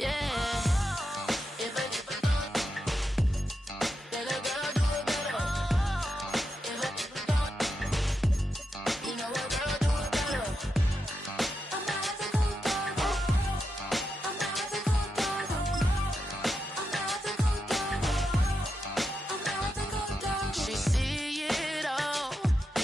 yeah. If a let a girl do it better. If a you know a girl do it better. I'm about to go down. I'm about to go down. I'm about to go down. I'm about to go down. She see it all,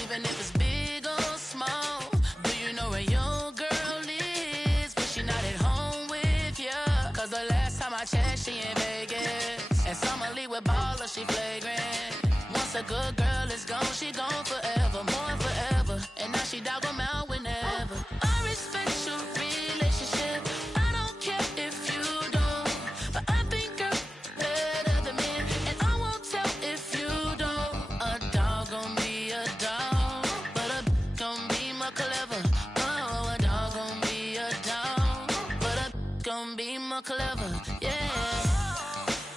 even if it's big or small. Do you know where your girl is? But she not at home with ya. Cause the last time I checked, she in Vegas. And summer leave with baller, she flagrant. Once a good girl is gone, she gone forever, more forever. And now she dog 'em out whenever. I respect your relationship. I don't care if you don't. But I think you're better than me. And I won't tell if you don't. A dog gon' be a dog. But a gon' be more clever. Oh, a dog gon' be a dog. But a gon' be more clever. Yeah.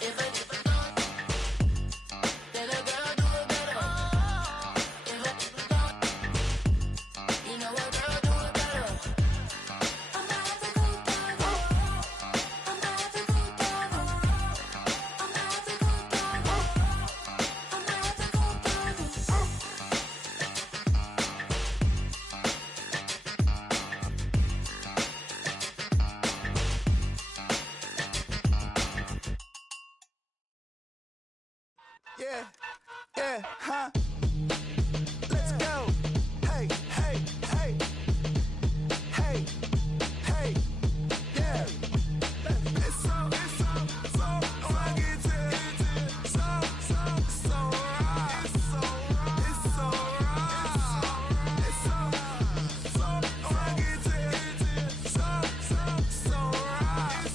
If a let a girl do it better. If a you know a girl do it better. I'm about to go down. I'm about to go down. I'm about to go down. I'm about to go down. Yeah, yeah, huh? Let's go. Hey, hey, hey. Hey, hey, yeah. It's so rugged. So right. It's so right. It's so rugged. It's so right.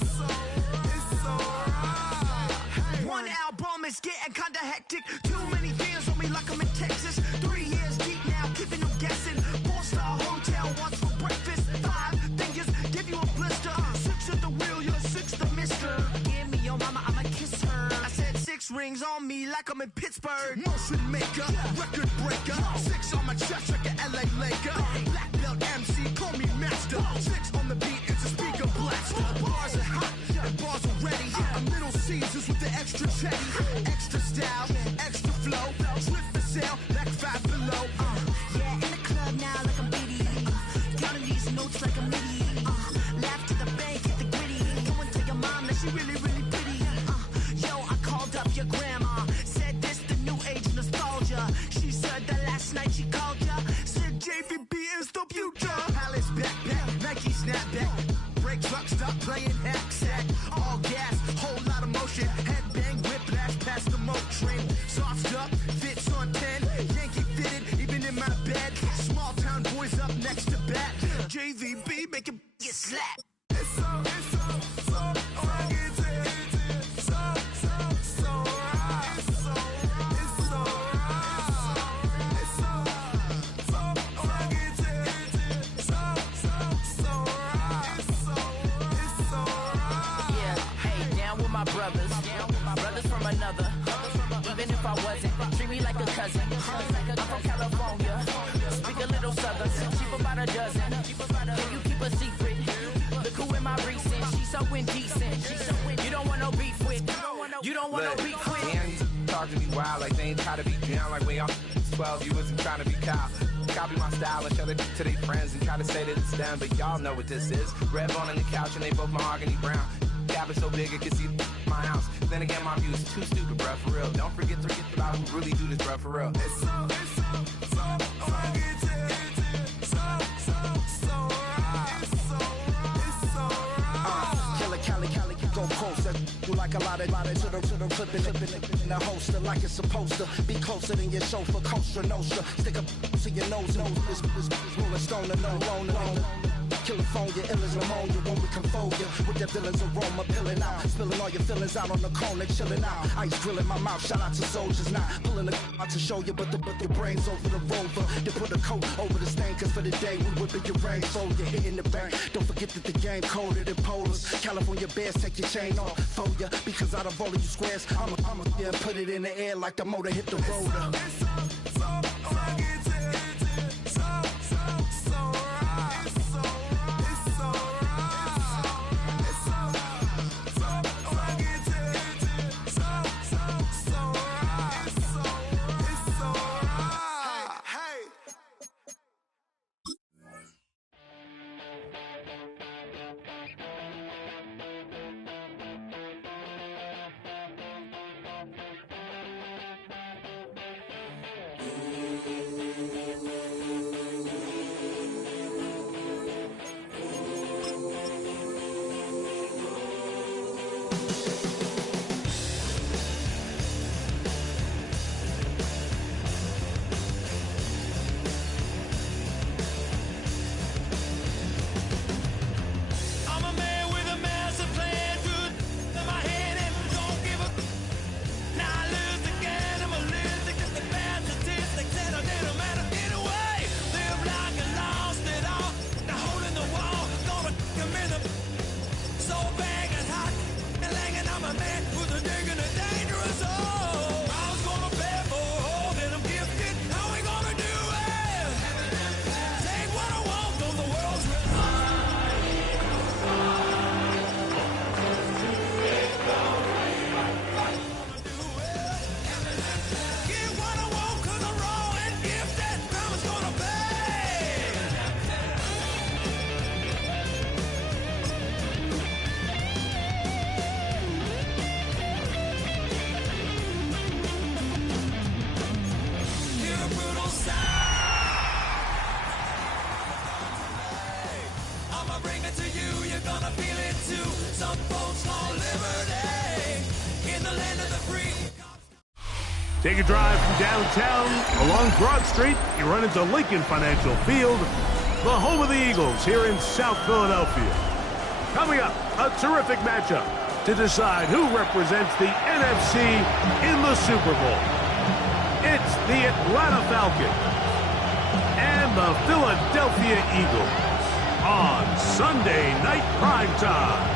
It's so right. One album is getting kinda hectic. Too many fans on me like I'm in Texas. 3 years deep now, keeping them guessing. 4-star hotel once for breakfast. 5 fingers give you a blister. 6 at the wheel, you're 6 the mister. Give me your mama, I'ma kiss her. I said 6 rings on me like I'm in Pittsburgh. Motion maker, record breaker. 6 on my chest like an LA Laker. Black belt MC, call me master. 6 on the beat, it's a speaker blaster. Bars are hot and bars are ready. I'm Little Caesars with the extra chetty. Extra style, extra flow. Slip for sale, like 5 below. Yeah, in the club now like I'm Biddy. Counting these notes like I'm Liddy. Laugh to the bank, hit the gritty. Go and tell your mom that she really, really pretty. Yo, I called up your grandma. Said this the new age nostalgia. She said that last night she called ya. Said JVB is the future. Palace backpack, Nike snapback. Break truck, stop playing hack sack. All gas, whole lot of motion. Headbang, whiplash, past the moat train. Sauced up, fits on 10. Yankee fitted, even in my bed. Small town boys up next to bat. JVB make it get slapped. It's so rugged. So right. It's so right. It's so rugged. So right. It's so right. Yeah, hey, down with my brothers. Brothers from another. Even if I wasn't, treat me like a cousin. I'm from California. Speak a little southern. Cheap about a dozen. Can you keep a secret? Look who in my recent. She's so indecent. You don't want no beef with. You don't want no beef with. Damn, you talk to me wild like they ain't try to be drowned like way off 12. You wasn't trying to be cow. Copy my style and show it to their friends and try to say that it's them, but y'all know what this is. Red bone on the couch and they both mahogany brown. Cabin so big it can see my house. Then again, my view is too stupid, bruh, for real. Don't forget about who really do this, bruh, for real. It's so rugged. So right. It's so right. Killer Cali, go close. You like a lot of to the clipping in the holster like it's supposed to be closer than your chauffeur. Coaster Nostra, stick up to your nose. This rolling stone and no loner. California, ill as pneumonia when we confold you with the villain's aroma, pilling out, spilling all your feelings out on the corner, chilling out. Ice grilling my mouth, shout out to soldiers, not pulling the out to show you, but the brains over the rover. They put a coat over the stain, cause for the day we whipping your rain, so you're hitting the bank. Don't forget that the game coded in polars. California bears, take your chain off for ya, because out of all of you squares, I'ma yeah, put it in the air like the motor hit the roller. gonna feel it too. Some folks want liberty in the land of the free. Take a drive from downtown along Broad Street. You run into Lincoln Financial Field, the home of the Eagles here in South Philadelphia. Coming up, a terrific matchup to decide who represents the NFC in the Super Bowl. It's the Atlanta Falcons and the Philadelphia Eagles on Sunday Night Primetime.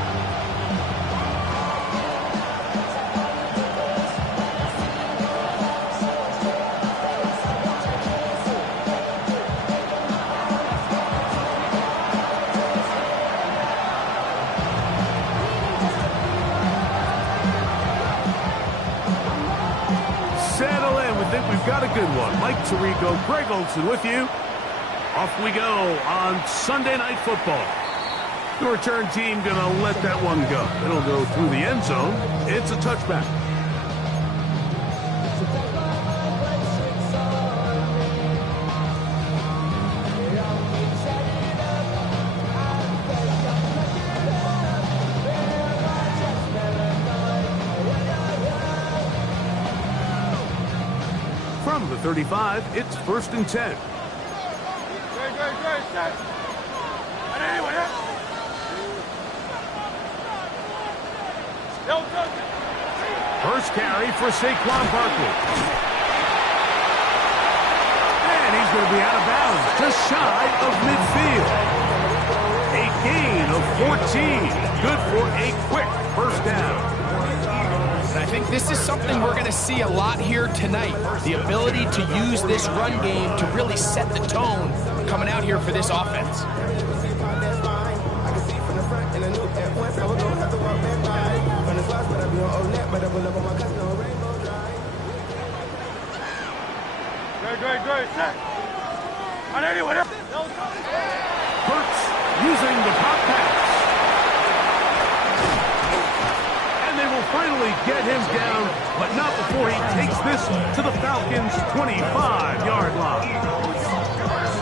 Settle in. We think we've got a good one. Mike Tirico, Greg Olson with you. Off we go on Sunday Night Football. The return team going to let that one go. It'll go through the end zone. It's a touchback. From the 35, it's 1st and 10. First carry for Saquon Barkley. And he's going to be out of bounds, just shy of midfield. A gain of 14. Good for a quick first down. And I think this is something we're going to see a lot here tonight. The ability to use this run game to really set the tone coming out here for this offense. Hurts using the pop pass. And they will finally get him down, but not before he takes this to the Falcons' 25-yard line.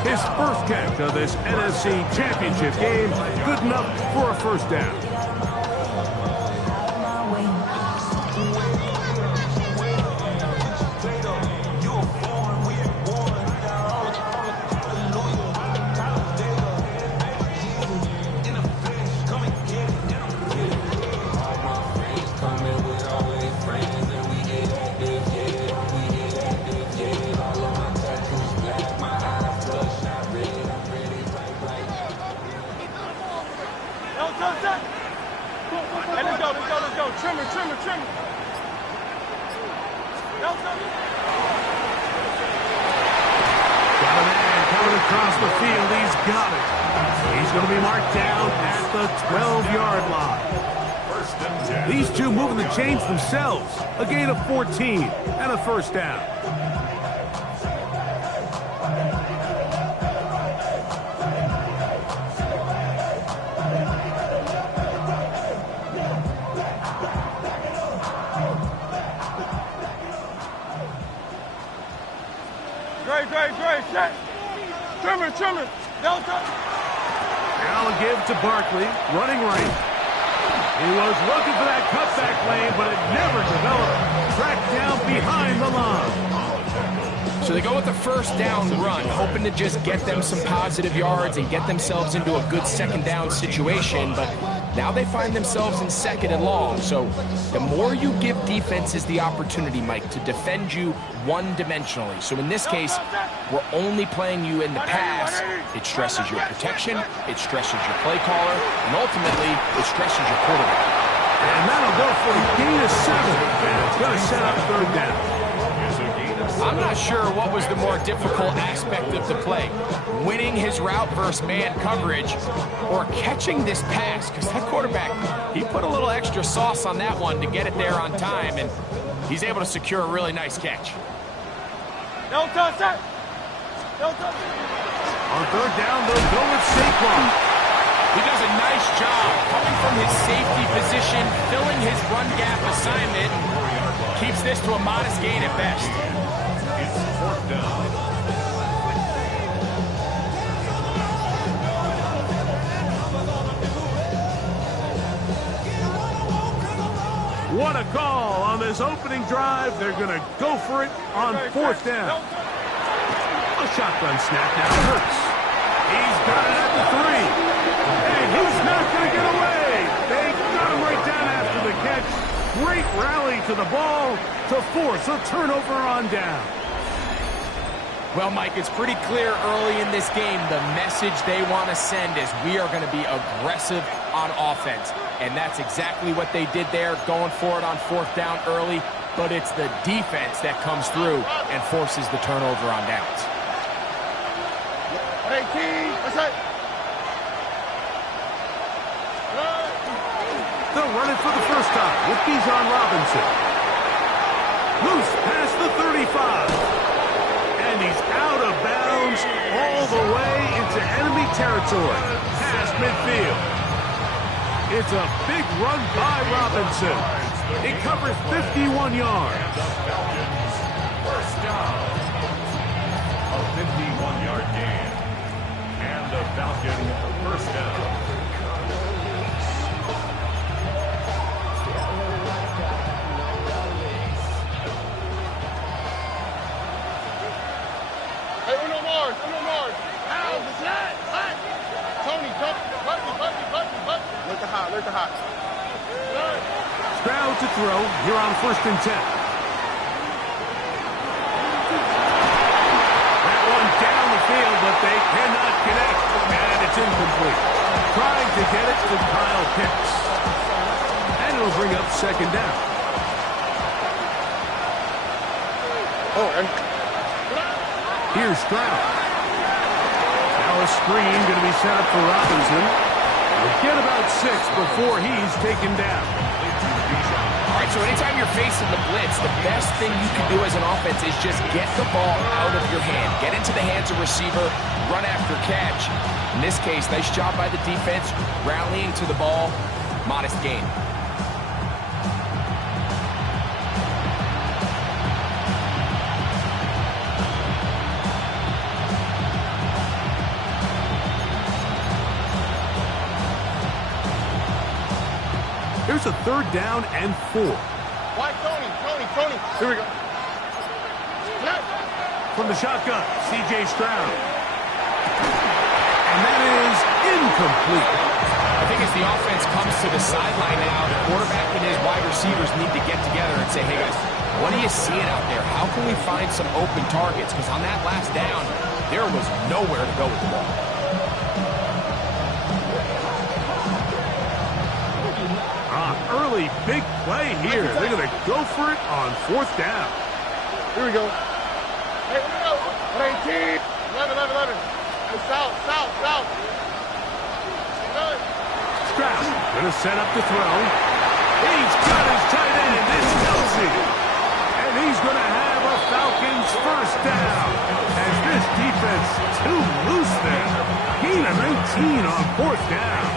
His first catch of this NFC Championship game, good enough for a first down. Trimmer. Got a man coming across the field. He's got it. He's going to be marked down at the 12-yard line. These two moving the chains themselves. A gain of 14 and a first down. Great. Set. Trimmer. Delta. Now a give to Barkley, running right. He was looking for that cutback lane, but it never developed. Tracked down behind the line. So they go with the first down run, hoping to just get them some positive yards and get themselves into a good second down situation, but now they find themselves in 2nd and long. So the more you give defenses the opportunity, Mike, to defend you one-dimensionally. So in this case, we're only playing you in the pass. It stresses your protection, it stresses your play caller, and ultimately, it stresses your quarterback. And that'll go for a gain of 7. And it's going to set up 3rd down. I'm not sure what was the more difficult aspect of the play. Winning his route versus man coverage or catching this pass, because that quarterback, he put a little extra sauce on that one to get it there on time, and he's able to secure a really nice catch. Don't touch that. On 3rd down, they'll go with Saquon. He does a nice job coming from his safety position, filling his run gap assignment, keeps this to a modest gain at best. It's 4th down. What a call on this opening drive. They're going to go for it on fourth down. A shotgun snap now hurts. He's got it at the 3. And he's not going to get away. They got him right down after the catch. Great rally to the ball to force a turnover on down. Well, Mike, it's pretty clear early in this game the message they want to send is we are going to be aggressive on offense. And that's exactly what they did there, going for it on fourth down early. But it's the defense that comes through and forces the turnover on downs. Hey, team, what's up? They're running for the first time with Bijan Robinson. Loose past the 35. And he's out of bounds all the way into enemy territory, past midfield. It's a big run by Robinson. It covers 51 yards. First down. A 51-yard gain. And the Falcon first down. Alert the hot. Stroud to throw here on 1st and 10. That one down the field, but they cannot connect. And it's incomplete. Trying to get it to Kyle Pitts. And it'll bring up 2nd down. Here's Stroud. Now a screen going to be set up for Robinson. We'll get about 6 before he's taken down. All right, so anytime you're facing the blitz, the best thing you can do as an offense is just get the ball out of your hand. Get into the hands of receiver, run after catch. In this case, nice job by the defense, rallying to the ball, modest gain. Here's a 3rd down and 4. Why, Tony? Here we go. From the shotgun, C.J. Stroud. And that is incomplete. I think as the offense comes to the sideline now, the quarterback and his wide receivers need to get together and say, hey, guys, what are you seeing out there? How can we find some open targets? Because on that last down, there was nowhere to go with the ball. Early big play here. They're going to go for it on 4th down. Here we go. Hey, here we go. 18. 11. Hey, south. Stroud going to set up the throw. He's got his tight end. It's Kelsey. And he's going to have a Falcons first down. As this defense too loose there. Gain of 19 on 4th down.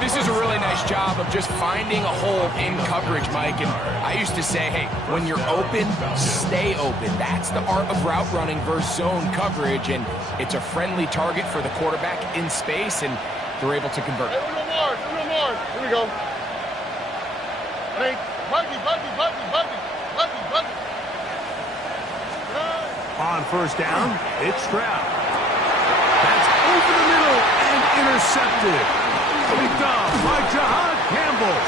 This is a really nice job of just finding a hole in coverage, Mike. And I used to say, hey, when you're open, stay open. That's the art of route running versus zone coverage. And it's a friendly target for the quarterback in space, and they're able to convert. Hey, Uno Mars. Here we go. Hey, Buggy. On 1st down, it's Stroud. That's over the middle and intercepted. Picked off by Jahad Campbell.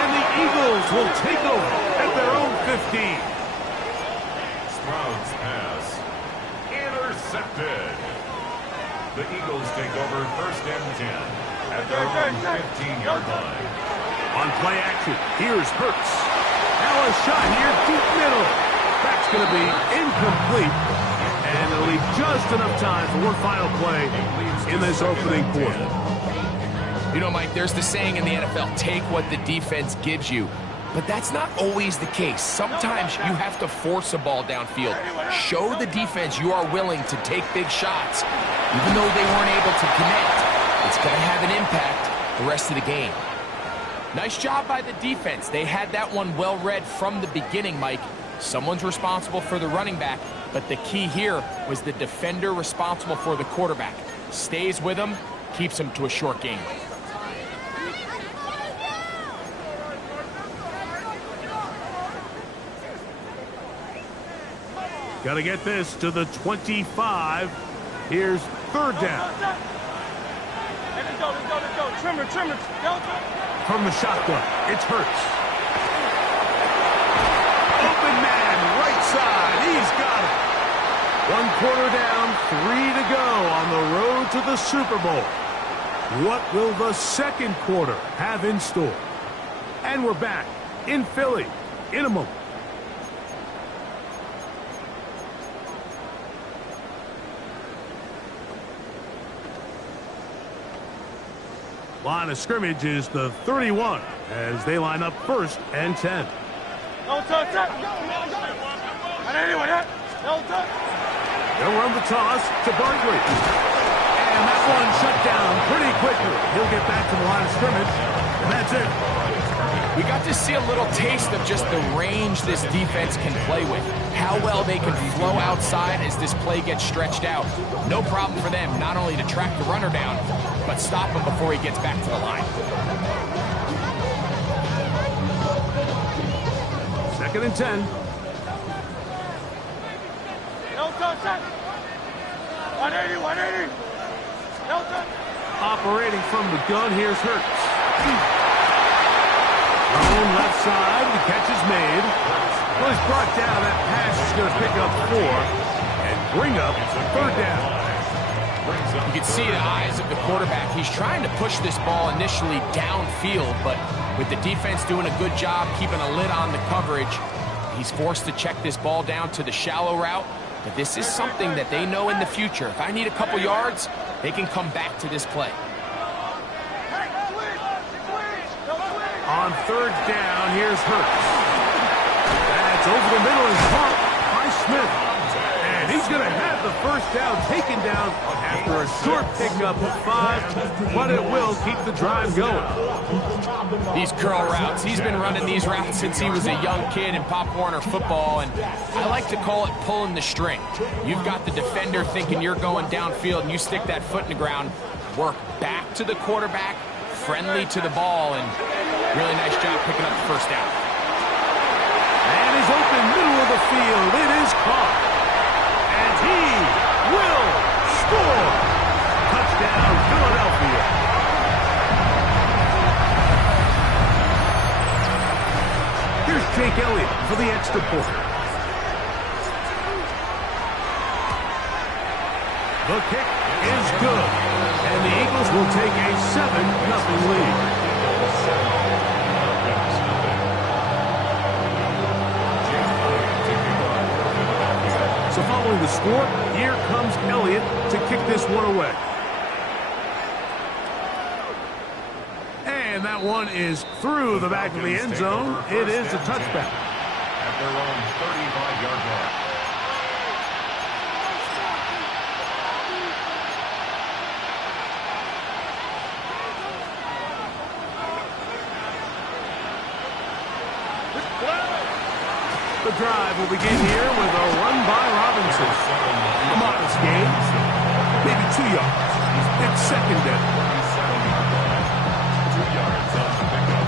And the Eagles will take over at their own 15. Stroud's pass. Intercepted. The Eagles take over 1st and 10 at their own 15-yard line. On play action, here's Hurts. Now a shot here, deep middle. That's going to be incomplete. And it'll leave just enough time for one final play in this opening quarter. You know, Mike, there's the saying in the NFL, take what the defense gives you. But that's not always the case. Sometimes you have to force a ball downfield. Show the defense you are willing to take big shots. Even though they weren't able to connect, it's going to have an impact the rest of the game. Nice job by the defense. They had that one well read from the beginning, Mike. Someone's responsible for the running back, but the key here was the defender responsible for the quarterback. Stays with him, keeps him to a short game. Got to get this to the 25. Here's third down. Let's go. Trimmer. From the shotgun, it's Hurts. Open man, right side. He's got it. 1 quarter down, 3 to go on the road to the Super Bowl. What will the second quarter have in store? And we're back in Philly in a moment. Line of scrimmage is the 31 as they line up 1st and 10. They'll run the toss to Barkley. And that one shut down pretty quickly. He'll get back to the line of scrimmage, and that's it. We got to see a little taste of just the range this defense can play with. How well they can flow outside as this play gets stretched out. No problem for them not only to track the runner down, but stop him before he gets back to the line. 2nd and 10. Operating from the gun, here's Hurts. Thrown left side, the catch is made. Well, he's brought down. That pass is going to pick up 4 and bring up 3rd down. You can see the eyes of the quarterback. He's trying to push this ball initially downfield, but with the defense doing a good job keeping a lid on the coverage, he's forced to check this ball down to the shallow route. But this is something that they know in the future. If I need a couple yards, they can come back to this play. On 3rd down, here's Hurts. That's over the middle and caught by Smith. And he's going to have the 1st down taken down after a short pickup of 5, but it will keep the drive going. These curl routes, he's been running these routes since he was a young kid in Pop Warner football, and I like to call it pulling the string. You've got the defender thinking you're going downfield, and you stick that foot in the ground, work back to the quarterback, friendly to the ball, and really nice job picking up the 1st down. And he's open middle of the field. It is caught. And he will score. Touchdown, Philadelphia. Here's Jake Elliott for the extra point. The kick is good. And the Eagles will take a 7-0 lead. So following the score, here comes Elliott to kick this one away. And that one is through the back of the end zone. It is a touchback. At their own 35-yard line. The drive will begin here with a run by Robinson. A modest gain, maybe 2 yards. It's 2nd down. 2 yards on the pickup.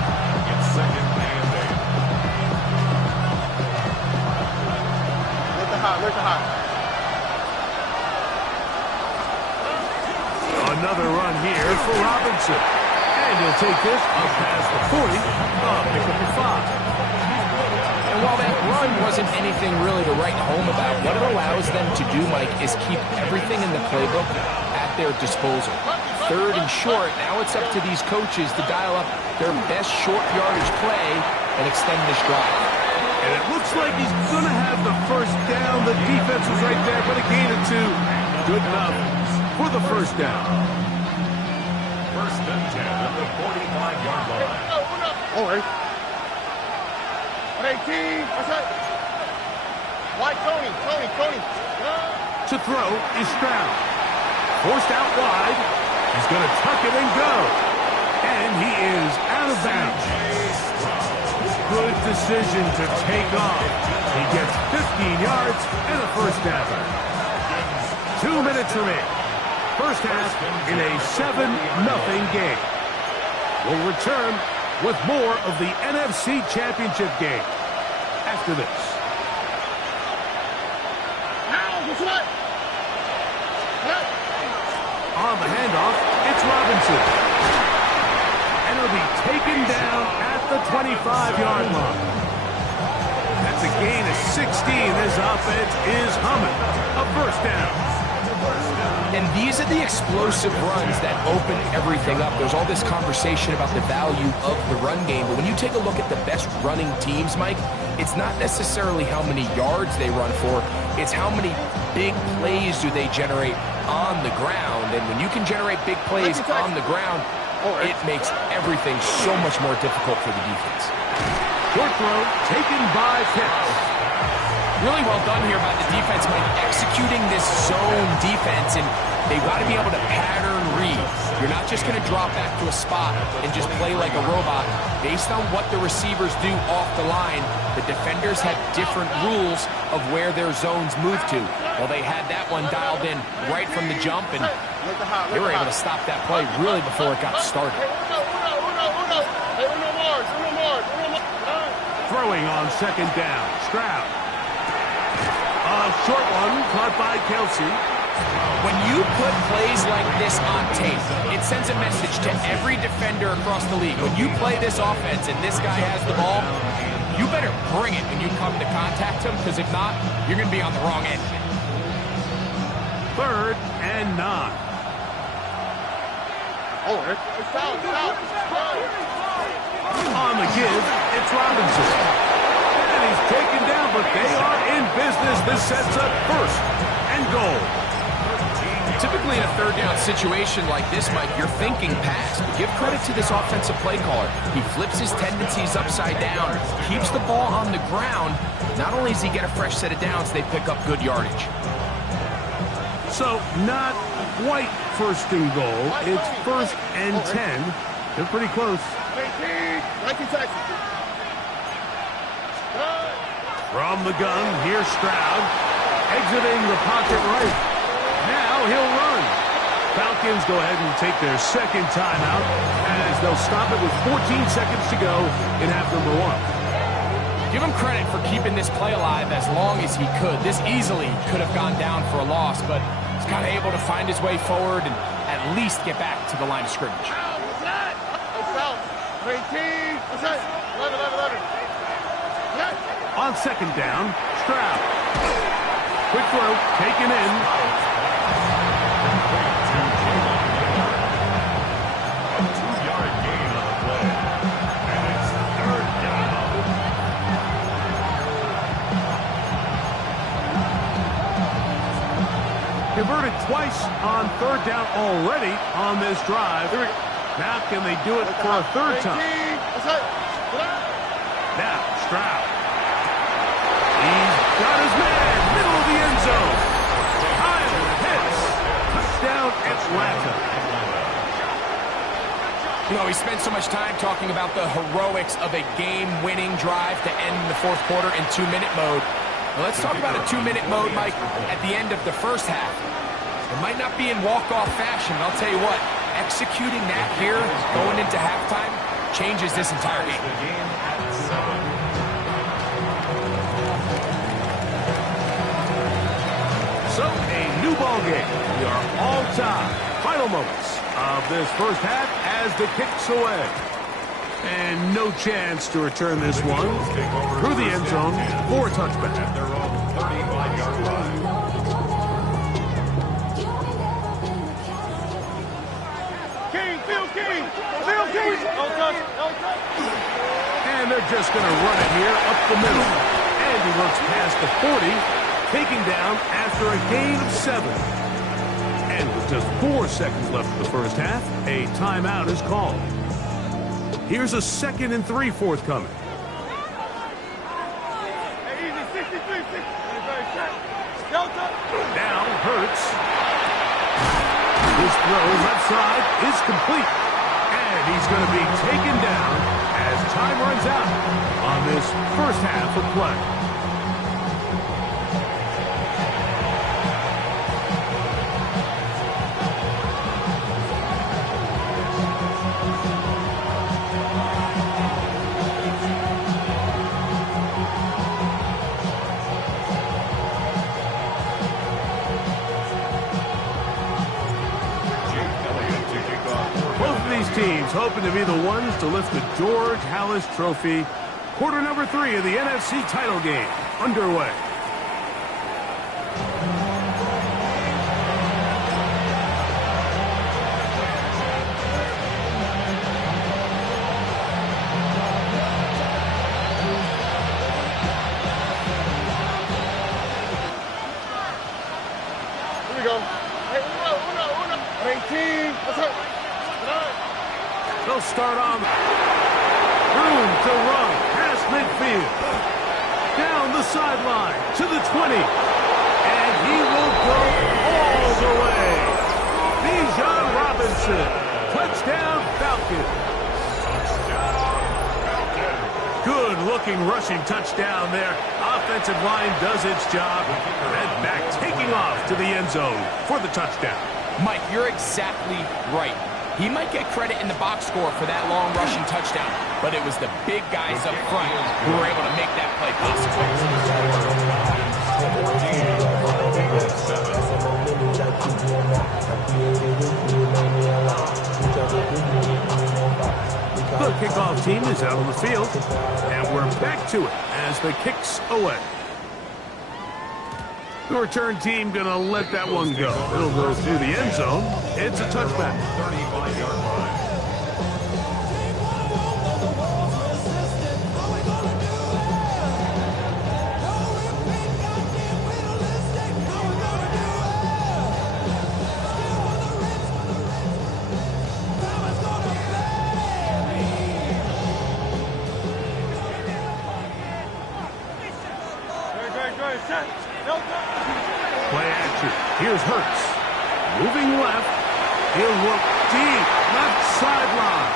It's 2nd and 8. Let the hot. Another run here for Robinson. And he'll take this up past the 40, pick up the 5. And while that run wasn't anything really to write home about, what it allows them to do, Mike, is keep everything in the playbook at their disposal. 3rd and short, now it's up to these coaches to dial up their best short yardage play and extend this drive. And it looks like he's going to have the 1st down. The defense was right there, but a gain of 2. Good enough for the 1st down. 1st and 10 at the 45-yard line. All right. 18. What's that? White Tony. To throw is Stroud. Forced out wide. He's going to tuck it and go. And he is out of bounds. Good decision to take off. He gets 15 yards and a 1st down. 2 minutes remaining. 1st half in a 7-0 game. We'll return with more of the NFC Championship game after this. On the handoff, it's Robinson. And he'll be taken down at the 25-yard line. That's a gain of 16. This offense is humming. A first down. And these are the explosive runs that open everything up. There's all this conversation about the value of the run game, but when you take a look at the best running teams, Mike, it's not necessarily how many yards they run for, it's how many big plays do they generate on the ground. And when you can generate big plays on the ground, it makes everything so much more difficult for the defense. Short throw taken by Pitts. Really well done here by the defense, Mike, executing this zone defense, and they've got to be able to pattern read. You're not just going to drop back to a spot and just play like a robot. Based on what the receivers do off the line, the defenders have different rules of where their zones move to. Well, they had that one dialed in right from the jump, and they were able to stop that play really before it got started. Throwing on second down, Stroud. A short one caught by Kelsey. When you put plays like this on tape, it sends a message to every defender across the league. When you play this offense and this guy has the ball, you better bring it when you come to contact him, because if not, you're going to be on the wrong end. 3rd and 9. On the give, it's Robinson. And he's taken down, but they are in business. This sets up 1st and goal. Typically in a 3rd down situation like this, Mike, you're thinking pass. But give credit to this offensive play caller. He flips his tendencies upside down, keeps the ball on the ground. Not only does he get a fresh set of downs, they pick up good yardage. So not quite 1st and goal. It's 1st and 10. They're pretty close. From the gun, here's Stroud. Exiting the pocket right. Now he'll run. Falcons go ahead and take their 2nd timeout as they'll stop it with 14 seconds to go in half number 1. Give him credit for keeping this play alive as long as he could. This easily could have gone down for a loss, but he's kind of able to find his way forward and at least get back to the line of scrimmage. On 2nd down, Stroud. Quick throw, taken in. A 2-yard gain on the play. And it's 3rd down. Converted twice on 3rd down already on this drive. Now can they do it for a 3rd time? Now, Stroud. He's got his man, middle of the end zone. Kyle Pitts. Touchdown, Atlanta. You know, we spent so much time talking about the heroics of a game-winning drive to end the 4th quarter in 2-minute mode. Well, let's talk about a 2-minute mode, Mike, at the end of the 1st half. It might not be in walk-off fashion, but I'll tell you what, executing that here, going into halftime, changes this entire game. So, a new ball game. We are all tied. Final moments of this 1st half as the kick's away. And no chance to return this one through the end zone for a touchback. At their own 35-yard line. And they're just going to run it here up the middle. And he looks past the 40, taking down after a gain of 7. And with just 4 seconds left of the 1st half, a timeout is called. Here's a 2nd and 3 forthcoming. Now Hurts. His throw left side is complete. And he's going to be taken down as time runs out on this 1st half of play. teams hoping to be the ones to lift the George Halas Trophy. Quarter number 3 of the NFC title game underway. Here we go. Hey, uno. 18. Let's go. They'll start on room to run past midfield. Down the sideline to the 20. And he will go all the way. Bijan Robinson. Touchdown Falcons. Good-looking rushing touchdown there. Offensive line does its job. And back taking off to the end zone for the touchdown. Mike, you're exactly right. He might get credit in the box score for that long rushing touchdown, but it was the big guys up front who were able to make that play possible. The kickoff team is out on the field, and we're back to it as the kick's away. The return team going to let that one go. It'll go through the end zone. It's a touchback. 35-yard line. Play action. Here's Hurts. Moving left. He'll look deep. Left sideline.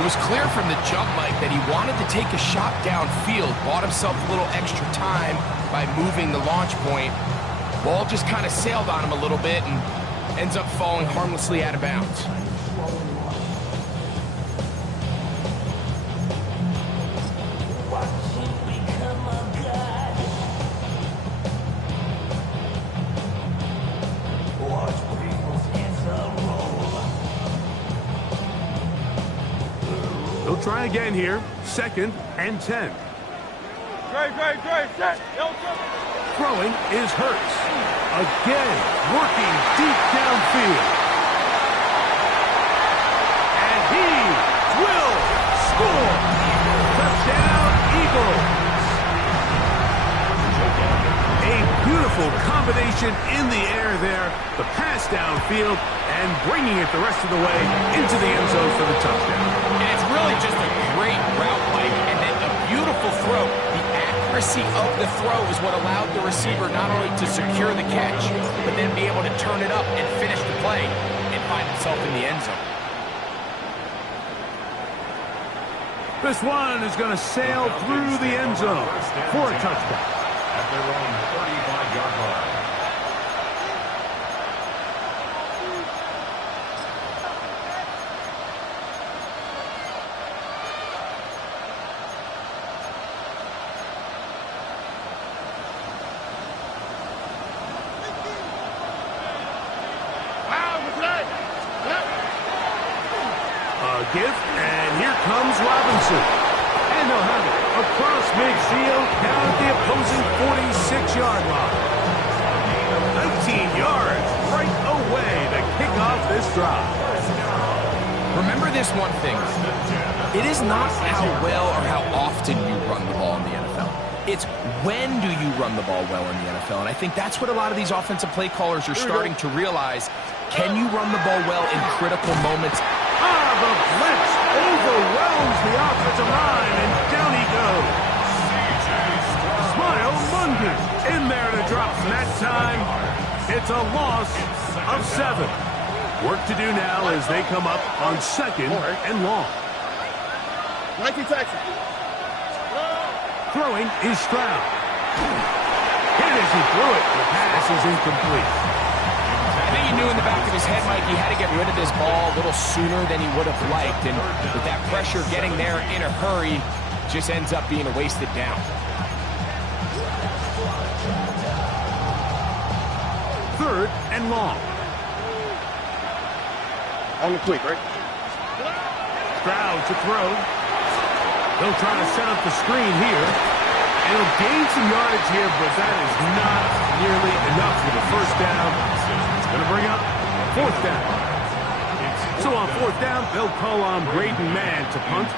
It was clear from the jump, Mike, that he wanted to take a shot downfield, bought himself a little extra time by moving the launch point. Ball just kind of sailed on him a little bit and ends up falling harmlessly out of bounds. They'll try again here. 2nd and 10. Great. Set. Throwing is Hurts. Again, working deep downfield. And he will score. Touchdown, Eagles. A beautiful combination in the air there. The pass downfield and bringing it the rest of the way into the end zone for the touchdown. And it's really just a great route, Mike, and then a beautiful throw. The accuracy of the throw is what allowed the receiver not only to secure the catch, but then be able to turn it up and finish the play and find himself in the end zone. This one is going to sail through the end zone for a touchdown. At their own 35-yard line. Give, and here comes Robinson. And they'll have it across midfield, down at the opposing 46-yard line. 19 yards right away to kick off this drive. Remember this one thing. It is not how well or how often you run the ball in the NFL. It's when do you run the ball well in the NFL. And I think that's what a lot of these offensive play callers are starting to realize. Can you run the ball well in critical moments? The blitz overwhelms the offensive line, and down he goes. Smile Mungan in there to drop that time. It's a loss of 7. Work to do now as they come up on 2nd and long. 19 Texas. Throwing is Stroud. Hit as he threw it. The pass is incomplete. I think he knew in the back of his head, Mike, he had to get rid of this ball a little sooner than he would have liked. And with that pressure getting there in a hurry, just ends up being a wasted down. Third and long. On the quick, right? Stroud to throw. They'll try to set up the screen here. It'll gain some yardage here, but that is not nearly enough for the first down. It's going to bring up fourth down. So on fourth down, they'll call on Braden Mann to punt.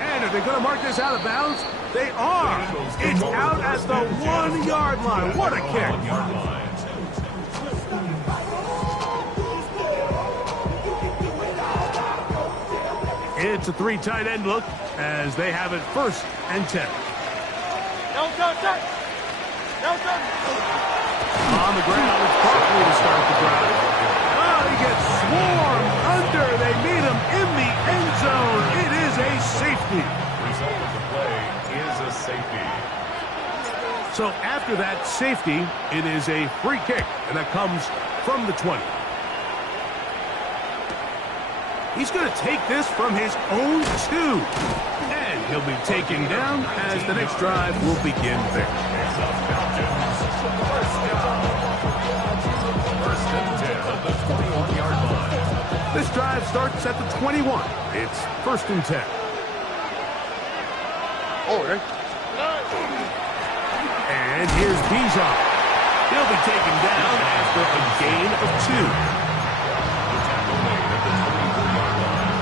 And are they going to mark this out of bounds? They are. It's out at the 1 yard line. What a kick. It's a 3 tight end look as they have it 1st and 10. On the ground, it's Barkley to start the drive. Oh, he gets swarmed under. They meet him in the end zone. It is a safety. Result of the play is a safety. So after that safety, it is a free kick, and that comes from the 20. He's going to take this from his own 2. And he'll be taken down as the next drive will begin there. First and 10 at the 21-yard line. This drive starts at the 21. It's 1st and 10. And here's Bijan. He'll be taken down after a gain of 2. The tackle made at the 24-yard line.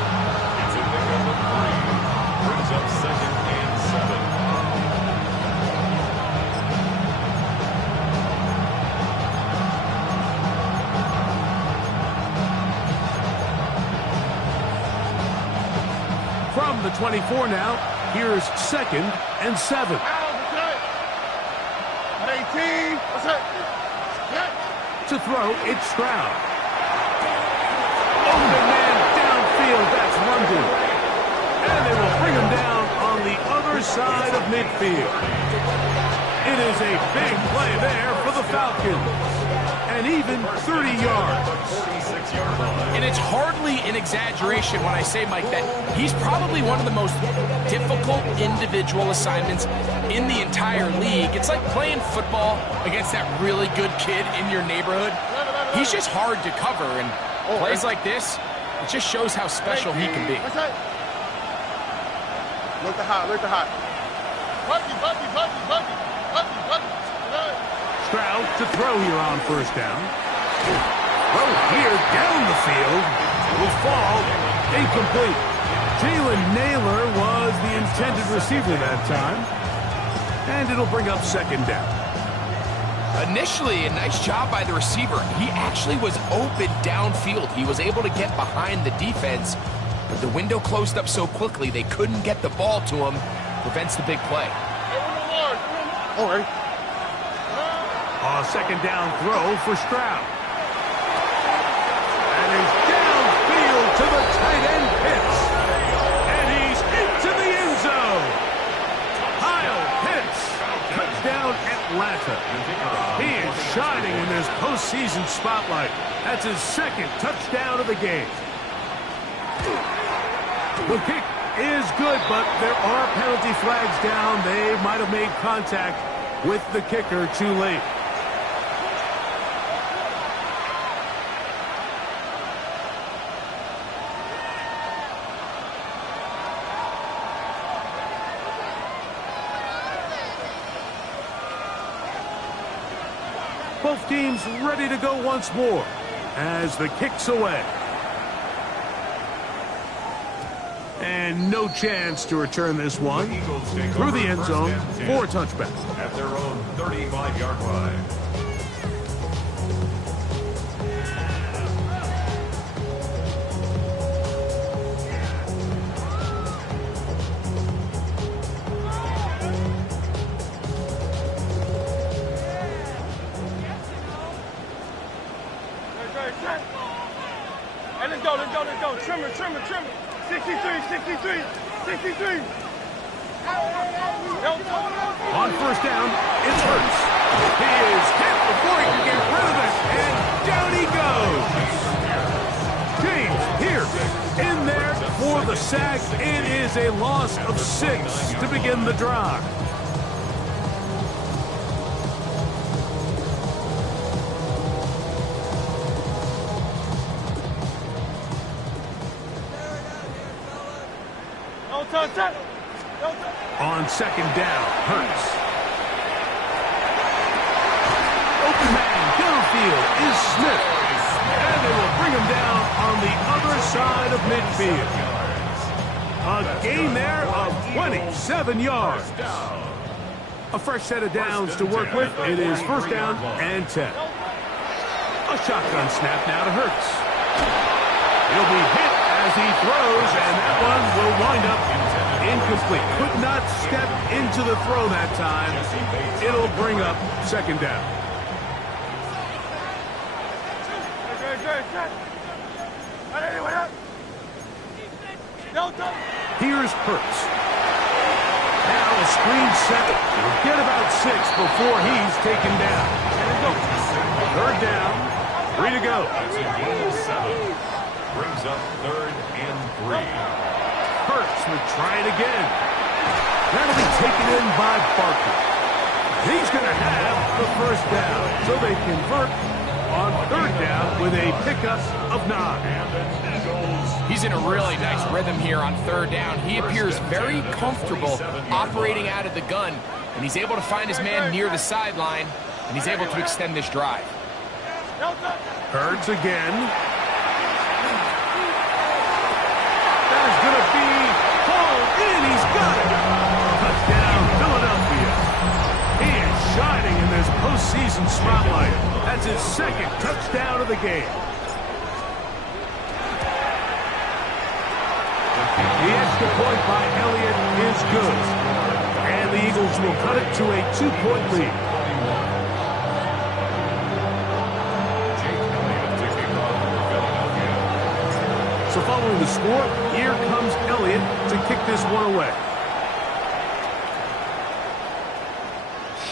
It's a pickup of 3. Brings up 2nd and 7. From the 24 now, here's 2nd and 7. To throw, it's Stroud. Open man downfield, that's London. And they will bring him down on the other side of midfield. It is a big play there for the Falcons. And even 30 yards. 46-yard line. And it's hardly an exaggeration when I say, Mike, that he's probably one of the most difficult individual assignments in the entire league. It's like playing football against that really good kid in your neighborhood. He's just hard to cover, and plays like this, it just shows how special he can be. Look the hot. Stroud to throw here on 1st down. Throw here down the field. Will fall. Incomplete. Jalen Naylor was the intended receiver that time. And it'll bring up 2nd down. Initially, a nice job by the receiver. He actually was open downfield. He was able to get behind the defense, but the window closed up so quickly they couldn't get the ball to him. Prevents the big play. A 2nd down throw for Stroud. And he's downfield to the tight end Pitts. And he's into the end zone. Kyle Pitts, touchdown Atlanta. He is shining in this postseason spotlight. That's his 2nd touchdown of the game. The kick is good, but there are penalty flags down. They might have made contact with the kicker too late. Both teams ready to go once more as the kick's away. And no chance to return this one through the end zone for a touchback. At their own 35-yard line. Hey, let's go. Trimmer. 63. On 1st down, it's Hurts. He is hit before he can get rid of it, and down he goes. James Pierce in there for the sack. It is a loss of 6 to begin the drive. On second down, Hurts. Open man, downfield is Smith. And they will bring him down on the other side of midfield. A gain there of 27 yards. A fresh set of downs to work with. It is first down and 10. A shotgun snap now to Hurts. He'll be hit as he throws, and that one will wind up incomplete. Could not step into the throw that time. It'll bring up second down. Here's Hurts. Now a screen set. He'll get about 6 before he's taken down. Third down. 3 to go. That's a gain of 7. Brings up 3rd and 3. Hurts will try it again. That'll be taken in by Barker. He's going to have the first down. So they convert on third down with a pickup of 9. He's in a really nice rhythm here on third down. He appears very comfortable operating out of the gun, and he's able to find his man near the sideline, and he's able to extend this drive. Hurts again. That is going to be hauled in. He's got it. Touchdown, Philadelphia. He is shining in this postseason spotlight. That's his second touchdown of the game. The extra point by Elliott is good. And the Eagles will cut it to a 2-point lead. So following the score, here comes Elliott to kick this one away.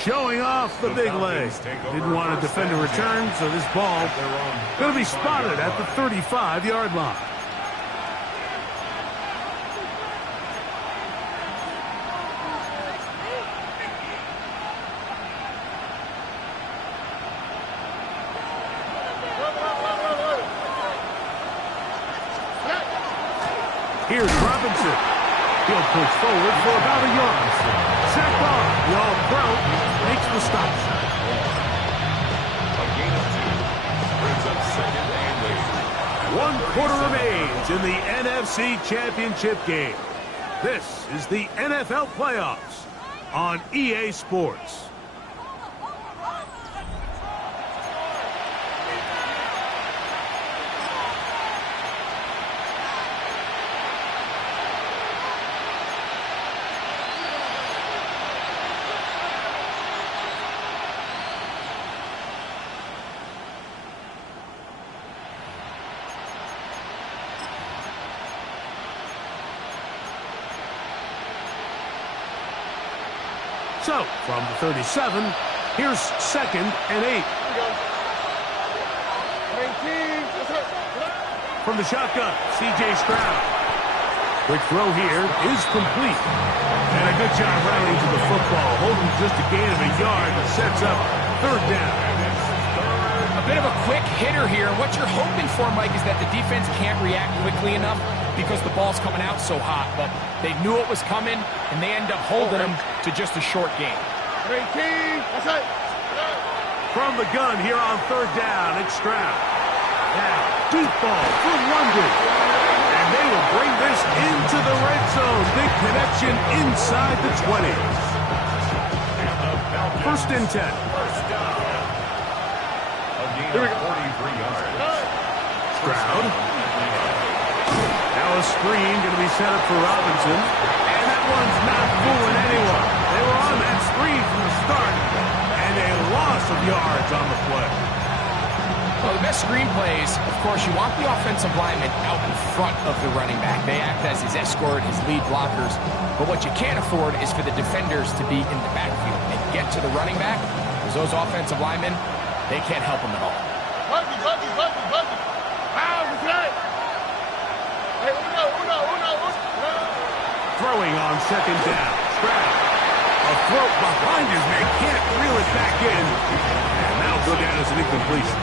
Showing off the big leg. Didn't want to defend a return, so this ball going to be spotted at the 35-yard line. Here's Robinson. He'll push forward for about a yard. Sack ball. The All-Pro makes the stop. A gain of 2. Brings up 2nd and 8. 1 quarter remains in the NFC Championship game. This is the NFL playoffs on EA Sports. So, from the 37, here's 2nd and 8. From the shotgun, C.J. Stroud. Quick throw here is complete. And a good job rallying to the football, holding just a gain of a yard that sets up third down. A bit of a quick hitter here. What you're hoping for, Mike, is that the defense can't react quickly enough because the ball's coming out so hot. But they knew it was coming, and they end up holding them to just a short game. From the gun here on third down, it's Stroud. Now, deep ball for London. And they will bring this into the red zone. Big connection inside the 20. 1st and 10. Here we go. 43 yards. Stroud. Now a screen going to be set up for Robinson. And that one's not fooling anyone. They were on that screen from the start. And a loss of yards on the play. Well, the best screen plays, of course, you want the offensive lineman out in front of the running back. They act as his escort, his lead blockers. But what you can't afford is for the defenders to be in the backfield and get to the running back, because those offensive linemen, they can't help him at all. Throwing on second down. Stroud. A throw behind his man. Can't reel it back in. And that'll go down as an incompletion.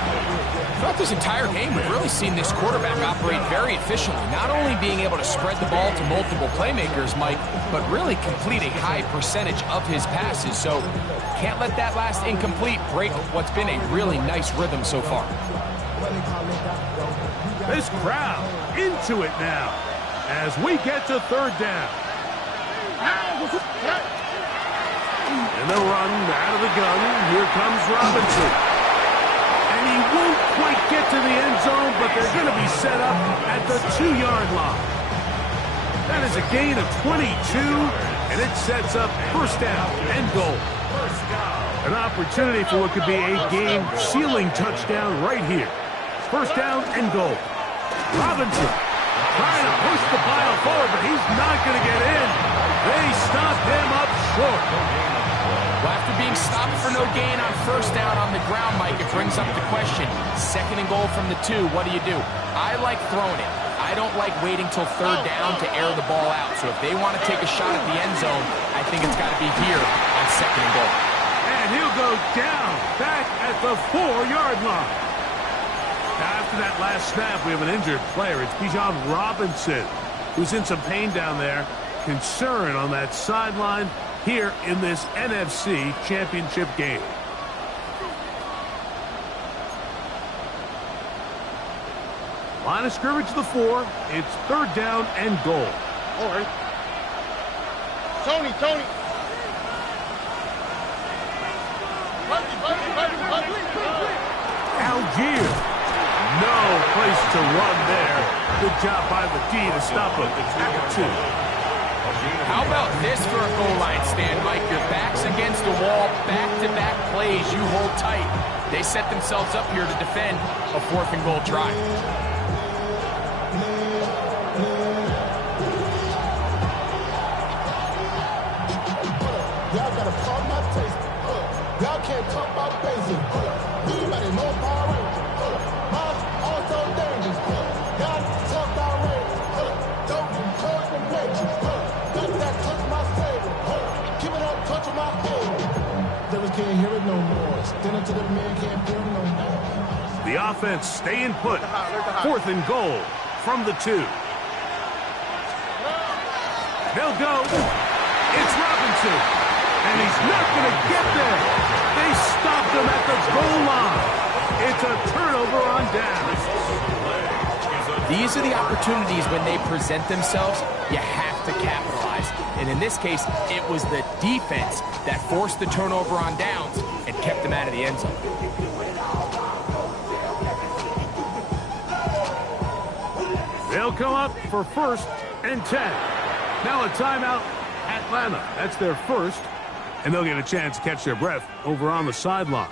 Throughout this entire game, we've really seen this quarterback operate very efficiently, not only being able to spread the ball to multiple playmakers, Mike, but really complete a high percentage of his passes. So can't let that last incomplete break what's been a really nice rhythm so far. This crowd into it now as we get to third down. And they'll run out of the gun. Here comes Robinson. And he won't quite get to the end zone, but they're going to be set up at the 2-yard line. That is a gain of 22, and it sets up first down and goal. An opportunity for what could be a game-sealing touchdown right here. First down and goal. Robinson trying to push the pile forward, but he's not going to get in. They stopped him up short. Well, after being stopped for no gain on first down on the ground, Mike, it brings up the question. Second and goal from the 2, what do you do? I like throwing it. I don't like waiting till third down to air the ball out. So if they want to take a shot at the end zone, I think it's got to be here on second and goal. And he'll go down back at the 4-yard line. Now, after that last snap, we have an injured player. It's Bijan Robinson, who's in some pain down there. Concern on that sideline here in this NFC Championship game. Line of scrimmage to the 4. It's third down and goal. All right. Tony. Algier. No place to run there. Good job by the D to stop him at 2. How about this for a goal line stand, Mike? Your back's against the wall, back-to-back plays, you hold tight. They set themselves up here to defend a 4th and goal try. Y'all gotta call my taste. Y'all can't talk about basic. Anybody know Power Rangers? Mom, also dangerous. Y'all talk about Rangers. Don't call the Matrix. Got that touch my saber. Give it up, touch my head. Devils can't hear it no more. Stand up to the man, can't feel no more. The offense staying put. 4th and goal from the 2. They'll go. It's Robinson. And he's not going to get there. They stopped him at the goal line. It's a turnover on down. These are the opportunities when they present themselves, you have to capitalize. And in this case, it was the defense that forced the turnover on downs and kept them out of the end zone. They'll come up for 1st and 10. Now a timeout, Atlanta. That's their first. And they'll get a chance to catch their breath over on the sideline.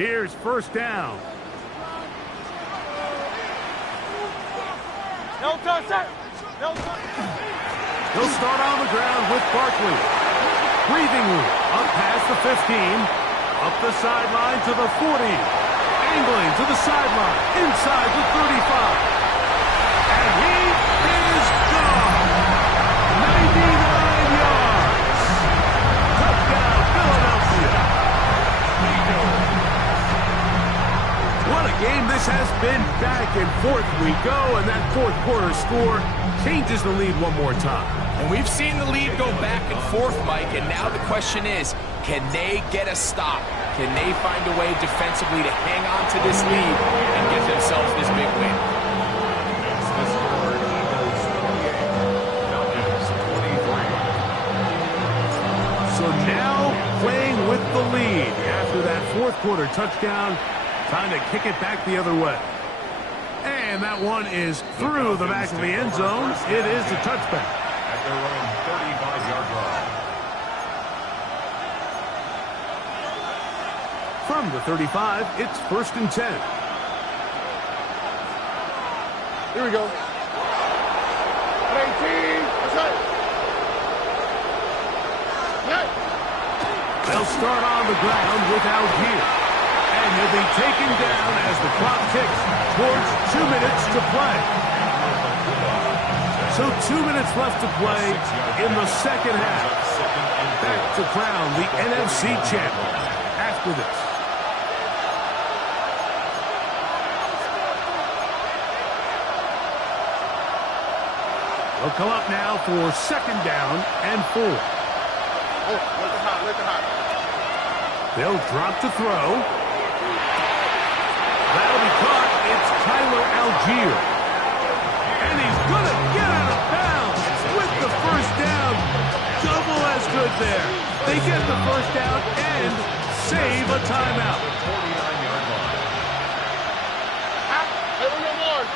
Here's first down. They'll start on the ground with Barkley. Breathing room up past the 15. Up the sideline to the 40. Angling to the sideline. Inside the 35. And he is gone. 99 yards. Touchdown, Philadelphia. What a game this has been. Back and forth we go, and that 4th quarter score changes the lead one more time. And we've seen the lead go back and forth, Mike, and now the question is, can they get a stop? Can they find a way defensively to hang on to this lead and get themselves this big win? So now playing with the lead after that 4th quarter touchdown. Time to kick it back the other way. And that one is through the back of the end zone. It is a touchback. At their own 35-yard line. From the 35, it's 1st and 10. Here we go. 18. That's it. They'll start on the ground without here. And he'll be taken down as the clock ticks towards 2 minutes to play. So 2 minutes left to play in the second half. Back to crown the NFC champion after this. They'll come up now for second down and 4. Look it hot, look it hot. They'll drop to throw. That'll be caught. It's Tyler Algier. And he's going to get out of bounds with the first down. Double as good there. They get the first down and save a timeout. 49-yard line. Hey, no more.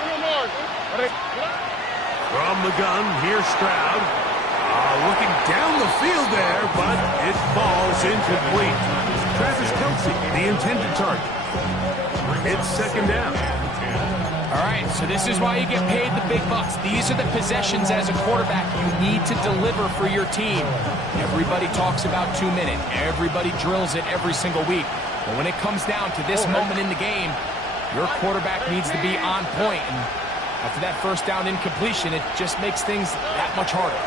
From the gun, here's Stroud. Looking down the field there, but it falls incomplete. Travis Kelce, the intended target. It's second down. All right, so this is why you get paid the big bucks. These are the possessions as a quarterback you need to deliver for your team. Everybody talks about 2 minutes. Everybody drills it every single week. But when it comes down to this moment in the game, your quarterback needs to be on point. And after that first down incompletion, it just makes things that much harder.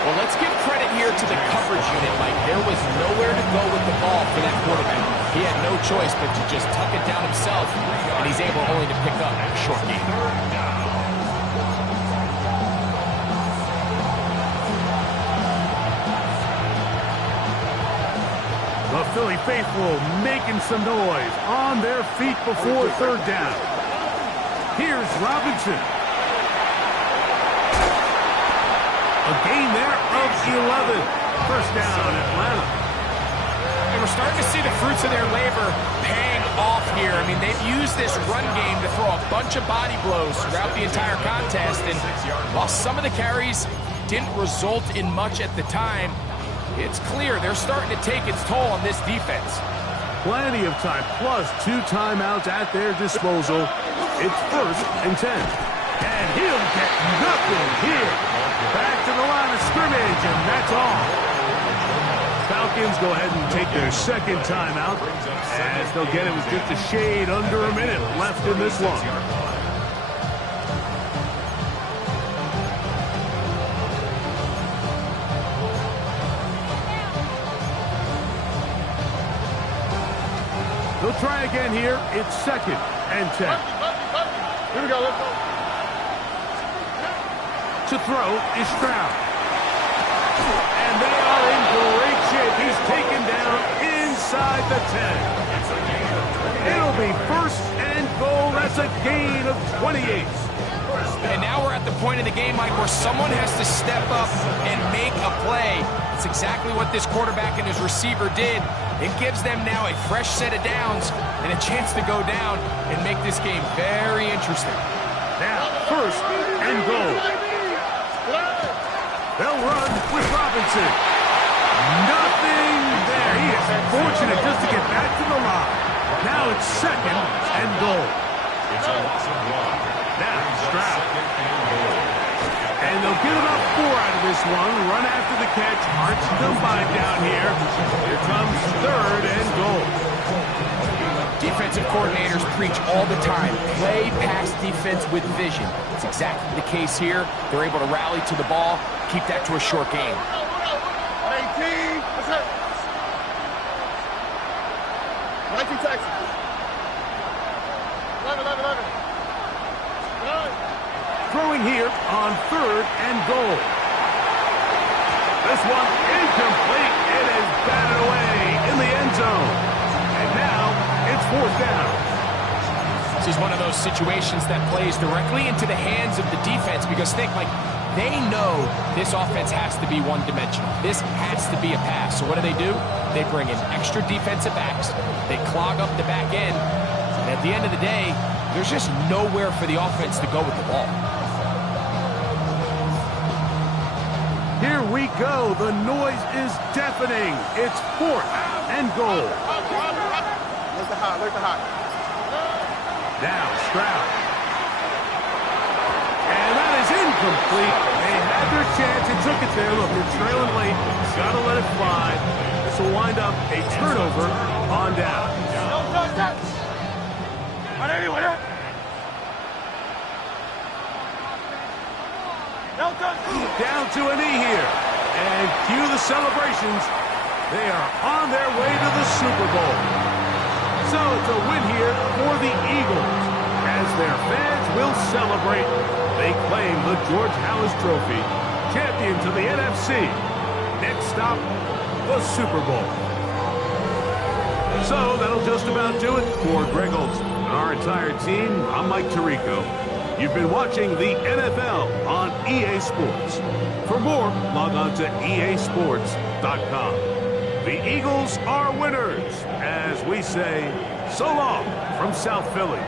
Well, let's give credit here to the coverage unit, Mike. There was nowhere to go with the ball for that quarterback. He had no choice but to just tuck it down himself, and he's able only to pick up a short gain. The Philly faithful making some noise on their feet before third down. Here's Robinson. A gain there of 11. First down, Atlanta. And we're starting to see the fruits of their labor paying off here. I mean, they've used this run game to throw a bunch of body blows throughout the entire contest. And while some of the carries didn't result in much at the time, it's clear they're starting to take its toll on this defense. Plenty of time, plus 2 timeouts at their disposal. It's first and 10. And he'll get nothing here. Back to the line of scrimmage, and that's all. Falcons go ahead and take their second timeout, as they'll get it with just a shade under a minute left in this one. They'll try again here. It's second and 10. Here we go, let's go. To throw is Stroud. And they are in great shape. He's taken down inside the 10. It'll be first and goal. That's a gain of 28. And now we're at the point of the game, Mike, where someone has to step up and make a play. It's exactly what this quarterback and his receiver did. It gives them now a fresh set of downs and a chance to go down and make this game very interesting. Now, first and goal. They'll run with Robinson. Nothing there. He is fortunate just to get back to the line. Now it's second and goal. It's a loss of 1. Now Stroud. And they'll get about 4 out of this one. Run after the catch. Arch combined down here. Here comes third and goal. Defensive coordinators preach all the time, play pass defense with vision. It's exactly the case here. They're able to rally to the ball, keep that to a short game. 18, that's it. 19 Texas. 11. Throwing here on third and goal. This one incomplete. It is batted away in the end zone. And now it's fourth down. This is one of those situations that plays directly into the hands of the defense because think, like, they know this offense has to be one-dimensional. This has to be a pass. So what do? They bring in extra defensive backs. They clog up the back end. And at the end of the day, there's just nowhere for the offense to go with the ball. Here we go. The noise is deafening. It's fourth and goal. Look at hot. Alert the hot. Now Stroud. And that is incomplete. They had their chance and took it there. Look, they're trailing late. Got to let it fly. This will wind up a turnover on down. Down to a knee here. And cue the celebrations. They are on their way to the Super Bowl. So it's a win here for the Eagles. As their fans will celebrate, they claim the George Halas Trophy, champion to the NFC. Next stop, the Super Bowl. So that'll just about do it for Greg Olson and our entire team. I'm Mike Tirico. You've been watching the NFL on EA Sports. For more, log on to easports.com. The Eagles are winners, as we say, so long from South Philly.